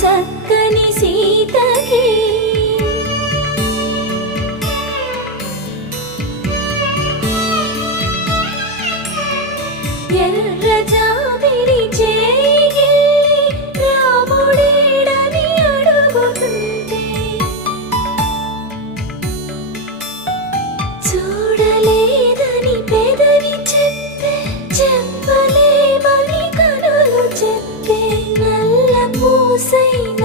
చక్కని సీతకి ఎర్ర జాబిలి చేయి రాముడేడని అడుగుతుంటే చూడలేదని పెదవి చెప్పే చెప్పలేమని కనులు చెప్పే నల్ల పూసైన